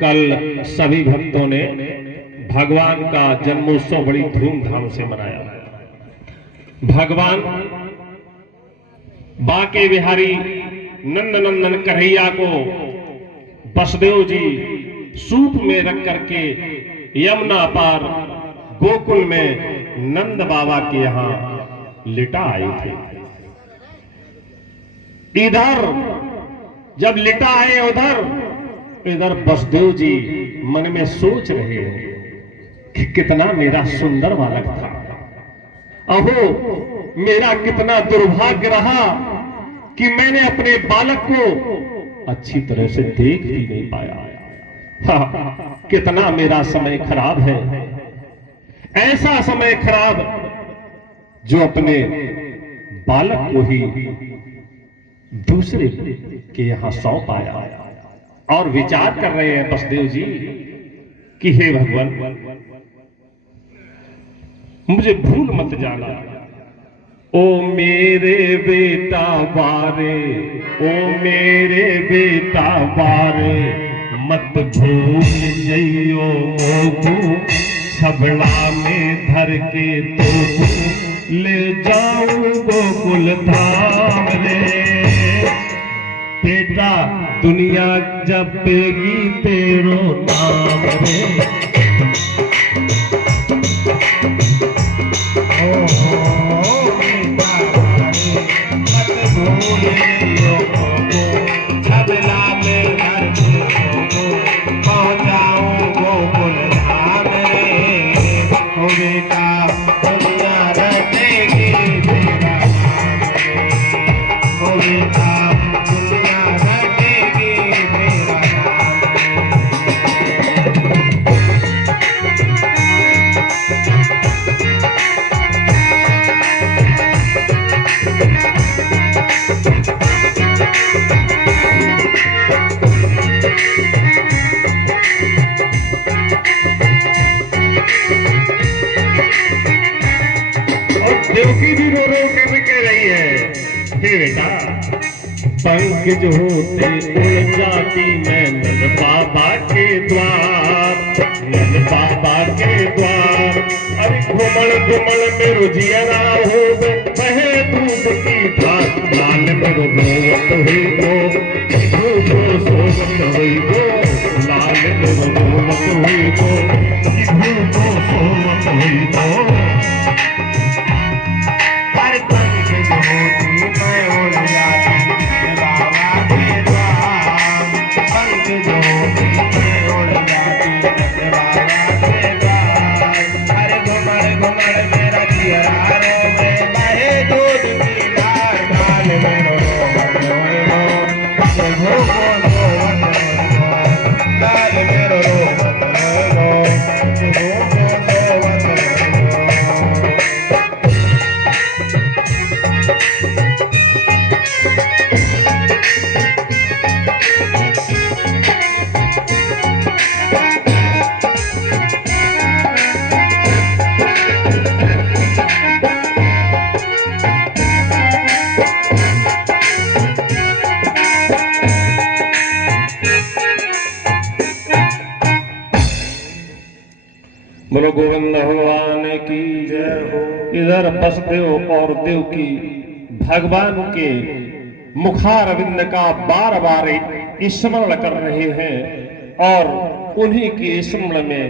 कल सभी भक्तों ने भगवान का जन्मोत्सव बड़ी धूमधाम से मनाया। भगवान बांके बिहारी नंद नंदन कन्हैया को बसदेव जी सूप में रख करके यमुना पार गोकुल में नंद बाबा के यहां लिटा आए थे। इधर जब लिटा आए उधर इधर बसदेव जी मन में सोच रहे हैं कि कितना मेरा सुंदर बालक था, अहो मेरा कितना दुर्भाग्य रहा कि मैंने अपने बालक को अच्छी तरह से देख ही नहीं पाया। हाँ, कितना मेरा समय खराब है, ऐसा समय खराब जो अपने बालक को ही दूसरे के यहां सौंप आया। और विचार कर रहे हैं बसदेव जी कि हे भगवान मुझे भूल मत जाना, ओ मेरे बेटा बारे, ओ मेरे बेटा बारे मत भूल जइयो मोगू, छबड़ा में धर के तो ले जाऊं गोकुल धाम रे। बेटा दुनिया जपेगी तेरो नाम रे, ओ बेटा मत भूल जइयो मोगू, छबड़ा में धर के तो पहुंचाऊं गोकुल धाम रे। ओ बेटा दुनिया रटेगी तेरा नाम रे, ओ बेटा देवकी भी रो रो के कह रही है, हे बेटा पंकज होते उड़ जाती मैं नल बाबा के द्वार, नल बाबा के द्वार। अरे घुमड़ घुमड़ मेरो जियरा हो बहे दूध की धार, लाल मेरो रोवत हुई गो धूप सोवत हुई गो, लाल मेरो रोवत हुई गो धूप सोवत हुई गो। लाल मेरो बोलो गोविंद भगवान की जय हो। इधर बसदेव और देव की भगवान के मुखारविंद का बार बार स्मरण कर रहे हैं और उन्हीं के स्मरण में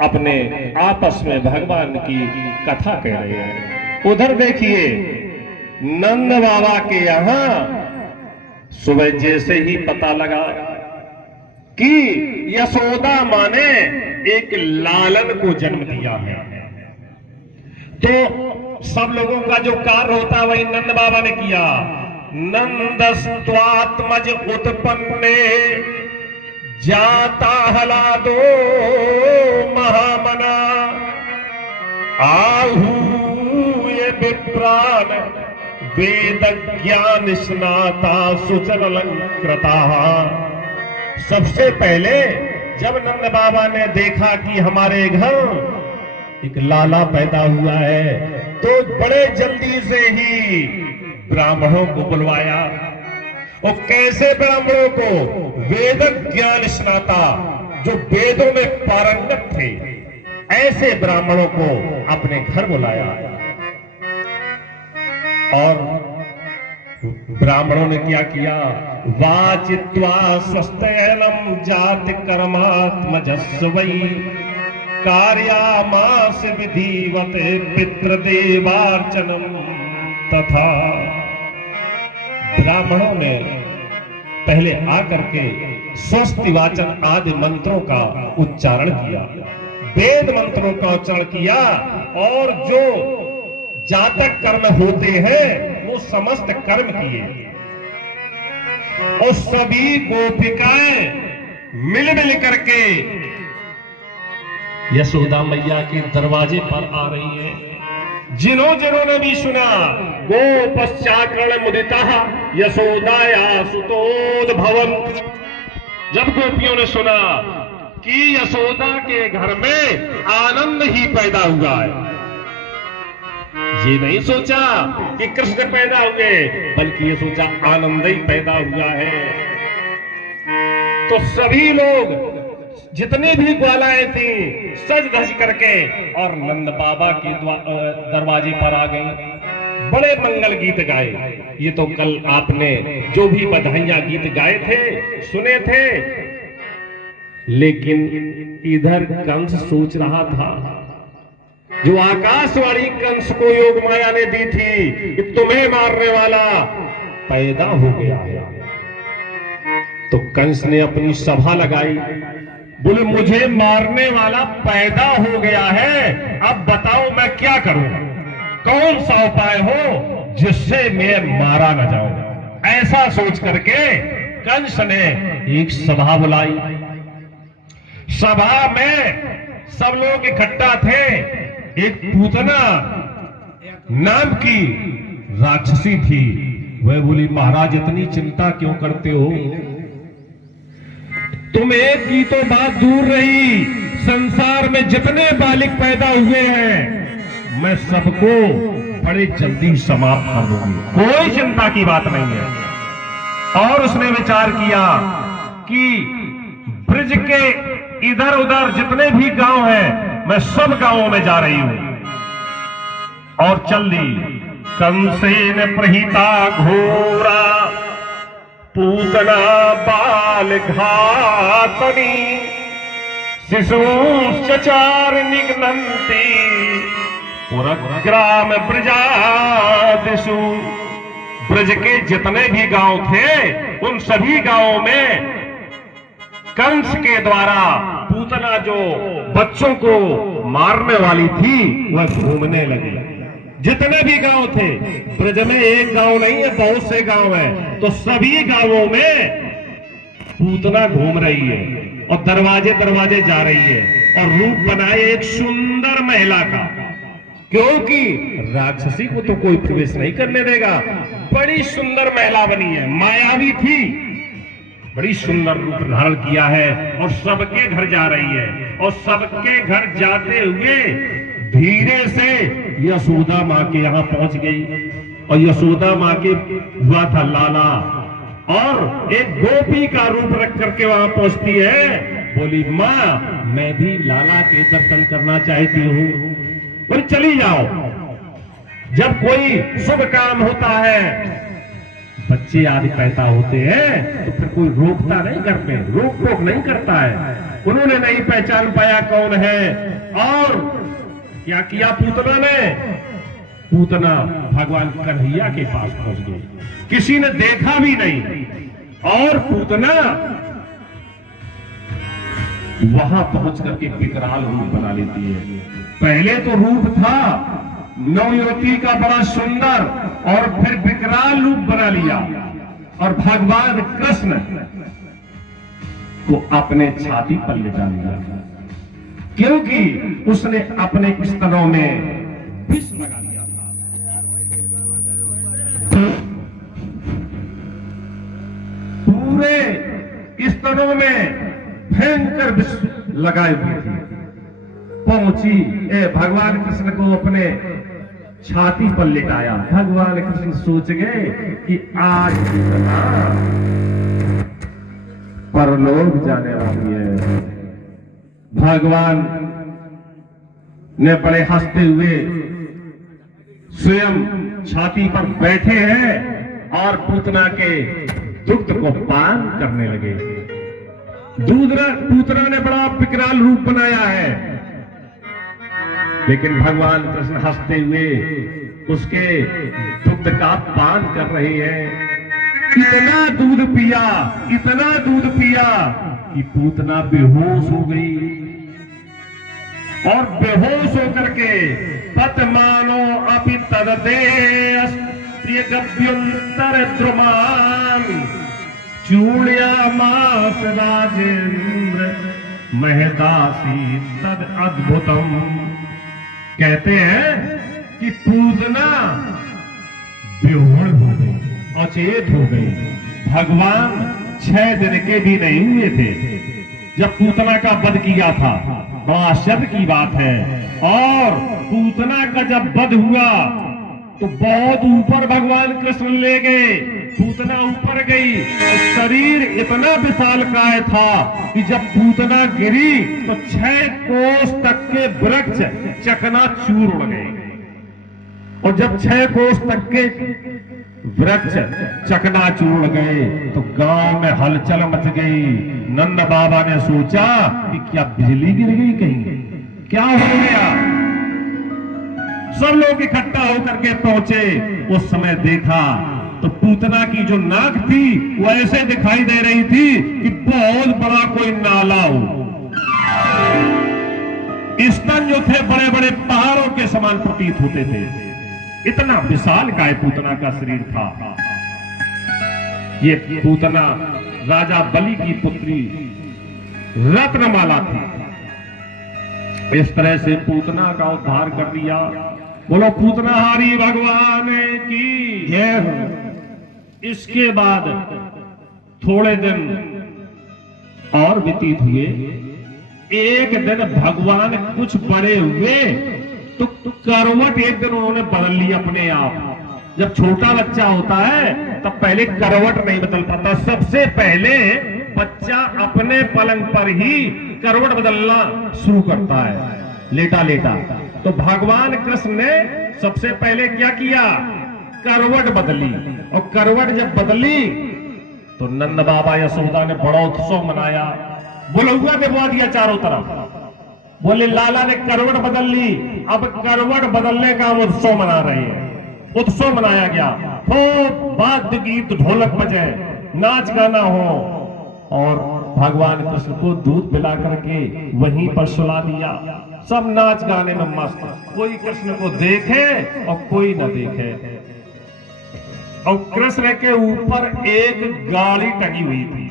अपने आपस में भगवान की कथा कह रहे हैं। उधर देखिए नंद बाबा के यहां सुबह जैसे ही पता लगा कि यशोदा मां ने एक लालन को जन्म दिया है, तो सब लोगों का जो कार्य होता है वही नंद बाबा ने किया। नंदस्त्वात्मज उत्पन्ने जाता हलादो महामना आहूय विप्रान वेद ज्ञान स्नाता सुचन अलंकृता। सबसे पहले जब नंद बाबा ने देखा कि हमारे घर एक लाला पैदा हुआ है, तो बड़े जल्दी से ही ब्राह्मणों को बुलवाया। और कैसे ब्राह्मणों को? वेद ज्ञान स्नाता, जो वेदों में पारंगत थे, ऐसे ब्राह्मणों को अपने घर बुलाया। और ब्राह्मणों ने क्या किया? वाचित्वा स्वस्तयनम जाति कर्मात्मजस्वै कार्यामास विधिवत पितृदेवार्चनम तथा। ब्राह्मणों ने पहले आकर के स्वस्ति वाचन आदि मंत्रों का उच्चारण किया, वेद मंत्रों का उच्चारण किया, और जो जातक कर्म होते हैं वो समस्त कर्म किए। और सभी गोपिकाएं मिल मिल करके यशोदा मैया के दरवाजे पर आ रही है। जिन्होंने भी सुना, गोपश्चाकर्ण मुदिता यशोदाया सुतोद्भवन्। जब गोपियों ने सुना कि यशोदा के घर में आनंद ही पैदा हुआ है, ये नहीं सोचा कि कृष्ण पैदा हुए, बल्कि ये सोचा आनंद ही पैदा हुआ है। तो सभी लोग जितनी भी ग्वालाएं थी सज धज करके और नंद बाबा के दरवाजे पर आ गई। बड़े मंगल गीत गाए। ये तो कल आपने जो भी बधाइयां गीत गाए थे सुने थे, लेकिन इधर कंस सोच रहा था, जो आकाशवाणी कंस को योग माया ने दी थी कि तुम्हें मारने वाला पैदा हो गया है। तो कंस ने अपनी सभा लगाई, बोले मुझे मारने वाला पैदा हो गया है, अब बताओ मैं क्या करूं? कौन सा उपाय हो जिससे मैं मारा न जाऊं? ऐसा सोच करके कंस ने एक सभा बुलाई। सभा में सब लोग इकट्ठा थे। एक पूतना नाम की राक्षसी थी। वह बोली, महाराज इतनी चिंता क्यों करते हो? तुम एक की तो बात दूर रही, संसार में जितने बालिक पैदा हुए हैं मैं सबको बड़े जल्दी समाप्त कर दूंगी, कोई चिंता की बात नहीं है। और उसने विचार किया कि ब्रज के इधर उधर जितने भी गांव हैं मैं सब गांवों में जा रही हूं। और चल दी। कंसेन प्रहिता घोरा पूतना बाल घातनी शिशुश्चार निघ्नन्ति पुरग्राम ब्रजादिषु। ब्रज के जितने भी गांव थे उन सभी गांवों में कंस के द्वारा पूतना जो बच्चों को मारने वाली थी वह घूमने लगी। जितने भी गांव थे, ब्रज में एक गांव नहीं है, बहुत से गांव हैं, तो सभी गांवों में पूतना घूम रही है और दरवाजे दरवाजे जा रही है और रूप बनाए एक सुंदर महिला का, क्योंकि राक्षसी को तो कोई प्रवेश नहीं करने देगा। बड़ी सुंदर महिला बनी है, मायावी थी, बड़ी सुंदर रूप धारण किया है और सबके घर जा रही है। और सबके घर जाते हुए धीरे से यशोदा माँ के यहाँ पहुंच गई। और यशोदा माँ के हुआ था लाला, और एक गोपी का रूप रख करके वहां पहुंचती है। बोली माँ मैं भी लाला के दर्शन करना चाहती हूँ। बोली चली जाओ। जब कोई शुभ काम होता है, बच्चे आदि पैदा होते हैं तो फिर कोई रोकता नहीं, घर पे रोक टोक नहीं करता है। उन्होंने नहीं पहचान पाया कौन है, और क्या किया पूतना ने, पूतना भगवान कन्हैया के पास पहुंच गई। किसी ने देखा भी नहीं, और पूतना वहां पहुंच करके विकराल रूप बना लेती है। पहले तो रूप था नवयुवती का बड़ा सुंदर, और फिर विकराल रूप बना लिया, और भगवान कृष्ण को अपने छाती पर लिटा लिया, क्योंकि उसने अपने स्तनों में विष लगा लिया था। पूरे स्तनों में भयंकर विष लगाए हुए थे। पहुंची भगवान कृष्ण को अपने छाती पर लिटाया। भगवान कृष्ण सोच गए कि आज परलोक जाने वाली है। भगवान ने बड़े हंसते हुए स्वयं छाती पर बैठे हैं और पूतना के दुग्ध को पान करने लगे। पूतना ने बड़ा विकराल रूप बनाया है, लेकिन भगवान कृष्ण हंसते हुए उसके दुग्ध का पान कर रहे हैं। इतना दूध पिया, इतना दूध पिया कि पूतना बेहोश हो गई, और बेहोश होकर के पतमानो अपि तददेश गभ्युंतर द्रुमान चूड़यामास राजेंद्र महदासी तद अद्भुतम। कहते हैं कि पूतना बेहोश हो गई, अचेत हो गई। भगवान 6 दिन के भी नहीं हुए थे जब पूतना का वध किया था। बड़ा आश्चर्य की बात है। और पूतना का जब वध हुआ तो बहुत ऊपर भगवान कृष्ण ले गए। पूतना ऊपर गई और शरीर इतना विशालकाय था कि जब पूतना गिरी तो 6 कोस तक के वृक्ष चकनाचूर उड़ गए। और जब 6 कोस तक के वृक्ष चकनाचूर उड़ गए तो गांव में हलचल मच गई। नंद बाबा ने सोचा कि क्या बिजली गिर गई, कहीं क्या हो गया। सब लोग इकट्ठा होकर के पहुंचे। उस समय देखा तो पूतना की जो नाक थी वो ऐसे दिखाई दे रही थी कि बहुत बड़ा कोई नाला हो। स्तन जो थे बड़े बड़े पहाड़ों के समान प्रतीत होते थे। इतना विशाल काय पूतना का शरीर था। ये पूतना राजा बलि की पुत्री रत्नमाला थी। इस तरह से पूतना का उद्धार कर दिया। बोलो पूतनाहारी भगवान की जय। इसके बाद थोड़े दिन और व्यतीत हुए। एक दिन भगवान कुछ बड़े हुए तो करवट एक दिन उन्होंने बदल ली अपने आप। जब छोटा बच्चा होता है तब पहले करवट नहीं बदल पाता। सबसे पहले बच्चा अपने पलंग पर ही करवट बदलना शुरू करता है, लेटा लेटा। तो भगवान कृष्ण ने सबसे पहले क्या किया, करवट बदली। और करवट जब बदली तो नंद बाबा यशोदा ने बड़ा उत्सव मनाया। बुलहुआ दिखवा दिया चारों तरफ। बोले लाला ने करवट बदल ली, अब करवट बदलने का हम उत्सव मना रहे हैं। उत्सव मनाया गया, खूब वाद्य गीत ढोलक बजे, नाच गाना हो। और भगवान कृष्ण को दूध पिला करके वहीं पर सुला दिया। सब नाच गाने में मस्त, कोई कृष्ण को देखे और कोई न देखे। और कृष्ण के ऊपर एक गाड़ी टंगी हुई थी,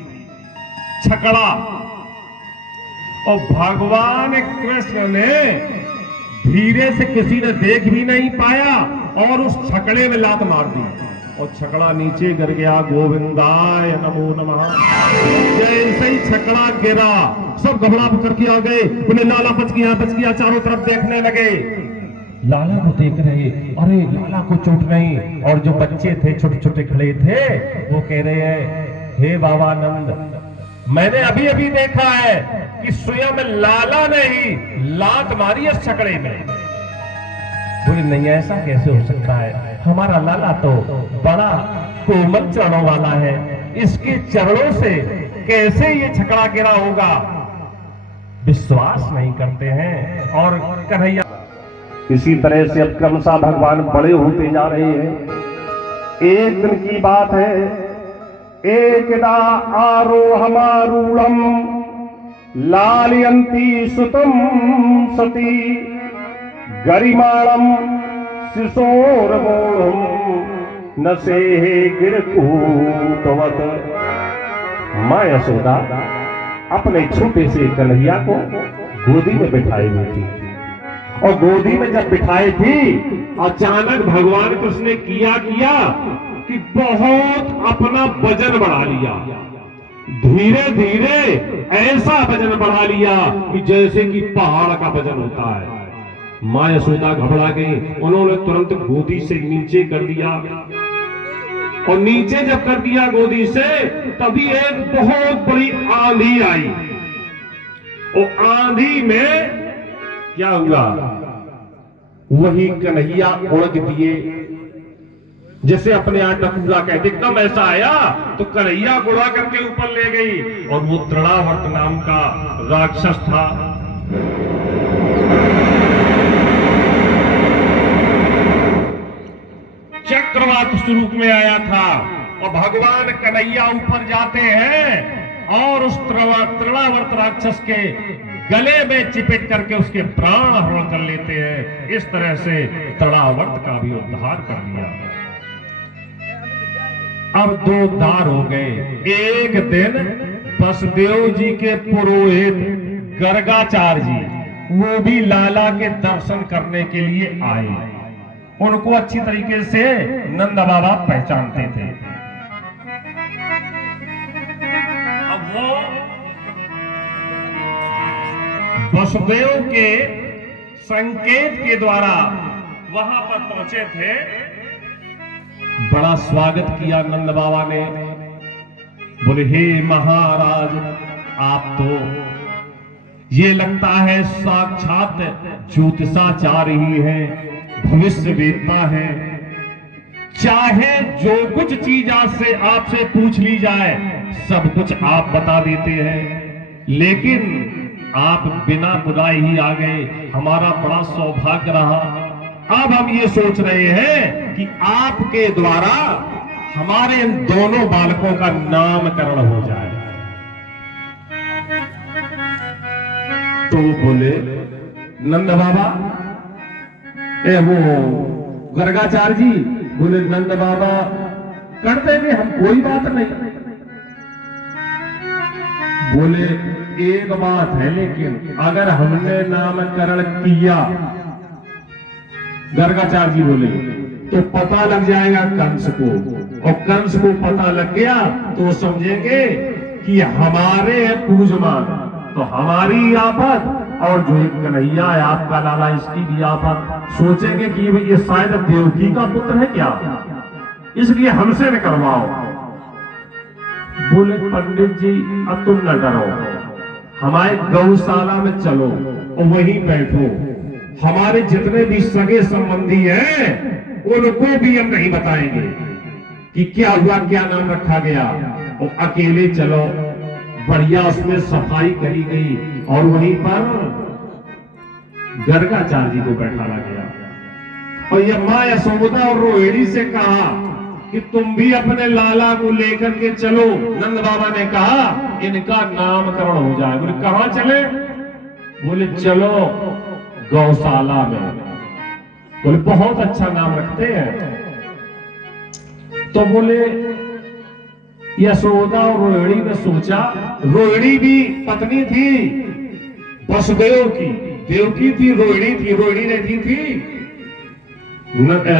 छकड़ा। और भगवान कृष्ण ने धीरे से, किसी ने देख भी नहीं पाया, और उस छकड़े में लात मार दी और छकड़ा नीचे गिर गया। गोविंदाय नमो नमः। जैसे ही छकड़ा गिरा सब घबरा करके आ गए। बोले लाला बच गया, बच गया। चारों तरफ देखने लगे, लाला को देख रहे, अरे लाला को चोट नहीं। और जो बच्चे थे छोटे छोटे खड़े थे वो कह रहे हैं, हे बाबा नंद, मैंने अभी अभी देखा है कि स्वयं लाला ने ही लात मारी इस छकड़े में। बोले नहीं, ऐसा कैसे हो सकता है, हमारा लाला तो बड़ा कोमल चरणों वाला है, इसके चरणों से कैसे ये छकड़ा गिरा होगा। विश्वास नहीं करते हैं। और कन्हैया इसी तरह से अब क्रमशः भगवान बड़े होते जा रहे हैं। एक दिन की बात है, एकदा आरोहमारूढ़म लालयंती सुतम सती गरिमाणम शिशोरमोढ़म नसेहे गिरकूटवत। मां यशोदा अपने छोटे से कन्हैया को गोदी में बिठाई हुई थी, और गोदी में जब बिठाई थी, अचानक भगवान कृष्ण ने किया कि बहुत अपना वजन बढ़ा लिया। धीरे धीरे ऐसा वजन बढ़ा लिया कि जैसे कि पहाड़ का वजन होता है। मां यशोदा घबरा गई, उन्होंने तुरंत गोदी से नीचे कर दिया, और नीचे जब कर दिया गोदी से, तभी एक बहुत बड़ी आंधी आई। और आंधी में क्या हुआ, वही कन्हैया उड़क दिए। जैसे अपने यहाँ टकुरा कहते, एकदम ऐसा आया तो कन्हैया उड़ा करके ऊपर ले गई। और वो तृणावर्त नाम का राक्षस था। चक्रवात स्वरूप में आया था, और भगवान कन्हैया ऊपर जाते हैं और उस तृणावर्त राक्षस के गले में चिपट करके उसके प्राण हरण कर लेते हैं। इस तरह से तृणावर्त का भी उद्धार कर दिया। अब दो दार हो गए। एक दिन बसदेव जी के पुरोहित गर्गाचार्य जी, वो भी लाला के दर्शन करने के लिए आए। उनको अच्छी तरीके से नंद बाबा पहचानते थे। अब वो वसुदेव के संकेत के द्वारा वहां पर पहुंचे थे। बड़ा स्वागत किया नंद बाबा ने। बोले हे महाराज, आप तो ये लगता है साक्षात ज्योतिषाचार्य ही है, भविष्य वेदता है। चाहे जो कुछ चीज आपसे पूछ ली जाए, सब कुछ आप बता देते हैं, लेकिन आप बिना बुलाए ही आ गए, हमारा बड़ा सौभाग्य रहा। अब हम ये सोच रहे हैं कि आपके द्वारा हमारे इन दोनों बालकों का नामकरण हो जाए। तो बोले नंद बाबा, वो गर्गाचार्य जी बोले, नंद बाबा कर देंगे हम, कोई बात नहीं। बोले एक बात है, लेकिन अगर हमने नामकरण किया, गर्गाचार्य जी बोले, तो पता लग जाएगा कंस को, और कंस को पता लग गया तो समझेंगे कि हमारे पूजमान, तो हमारी आफत, और जो एक कन्हैया है आपका लाला, इसकी भी आफत। सोचेंगे कि ये शायद देवकी का पुत्र है क्या, इसलिए हमसे न करवाओ। बोले पंडित जी अब तुम न डरो, हमारे गौशाला में चलो और वहीं बैठो। हमारे जितने भी सगे संबंधी हैं उनको भी हम नहीं बताएंगे कि क्या हुआ, क्या नाम रखा गया। और अकेले चलो, बढ़िया उसमें सफाई करी गई, और वहीं पर गर्गाचार्य जी को बैठाया गया। और ये मां यशोदा और रोहिणी से कहा कि तुम भी अपने लाला को लेकर के चलो। नंद बाबा ने कहा इनका नामकरण हो जाए। बोले कहां चले? बोले चलो गौशाला में। बोले बहुत अच्छा नाम रखते हैं। तो बोले यशोदा और रोहिणी ने सोचा, रोहिणी भी पत्नी थी वसुदेव की, देवकी थी, रोहिणी ने दी थी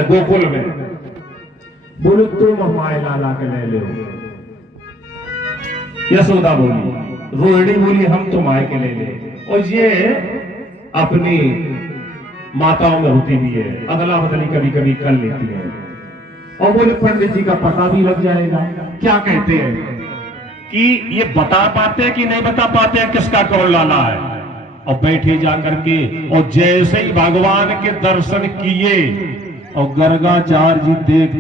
गोकुल में। बोलो तुम हमारे लाला के ले लो। यशोदा बोली, रोहिणी बोली हम तुम्हारे के ले ले। और ये अपनी माताओं में होती भी है, अदला बदली कभी कभी कर लेती है। और बोले पंडित जी का पता भी लग जाएगा, क्या कहते हैं? कि ये बता पाते कि नहीं बता पाते हैं किसका कौन लाला है। और बैठे जा करके और जैसे ही भगवान के दर्शन किए और गर्गाचार्य जी देखते